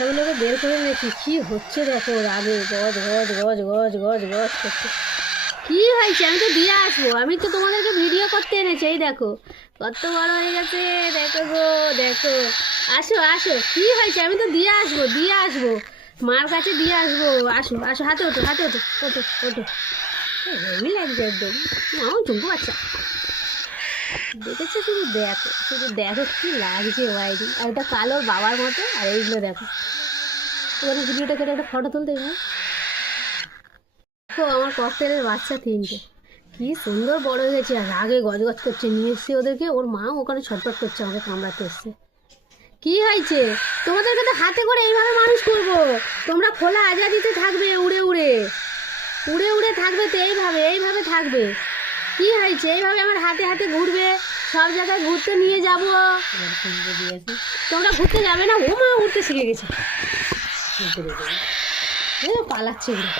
বাচ্চাগুলোকে বের করে এনেছি, কি হচ্ছে দেখো, রাগে গজ গজ গজ গজ গজ গজ করছে। কি হয়েছে? আমি তো দিয়ে আসবো, আমি তো তোমাদেরকে ভিডিও করতে এনেছি। এই দেখো কত বড় হয়ে গেছে, দেখো গো দেখো। আসো আসো, কি হয়েছে? আমি তো দিয়ে আসবো, দিয়ে আসবো, মার কাছে দিয়ে আসবো। আসো আসো, হাতে ওঠো, হাতে ওঠো, ওঠো ওঠো। হেভি লাগছে একদম, মাও চুমকো বাচ্চা দেখেছো? শুধু দেখো, শুধু দেখো কি লাগছে বাইরে। আর এটা কালোর বাবার মতো, আর এইগুলো দেখো। ওখানে ভিডিওটা করে একটা ফটো তুলতে হবে। দেখো আমার ককটেলের বাচ্চা তিনটে, কি সুন্দর বড় হয়ে গেছে। আর রাগে গজগজ করছে, নিয়ে এসছে ওদেরকে, ওর মা ওখানে ছটফট করছে, আমাকে কামড়াতে এসছে। কি হয়েছে? তোমাদেরকে তো হাতে করে এইভাবে মানুষ করবো, তোমরা খোলা আজাদিতে থাকবে, উড়ে উড়ে উড়ে উড়ে থাকবে, তো এইভাবে এইভাবে থাকবে। কি হয়েছে? এইভাবে আমার হাতে হাতে ঘুরবে, সব জায়গায় ঘুরতে নিয়ে যাবো। তোমরা ঘুরতে যাবে না? ও মা উঠতে শিখে গেছে, পালাচ্ছে ওরা।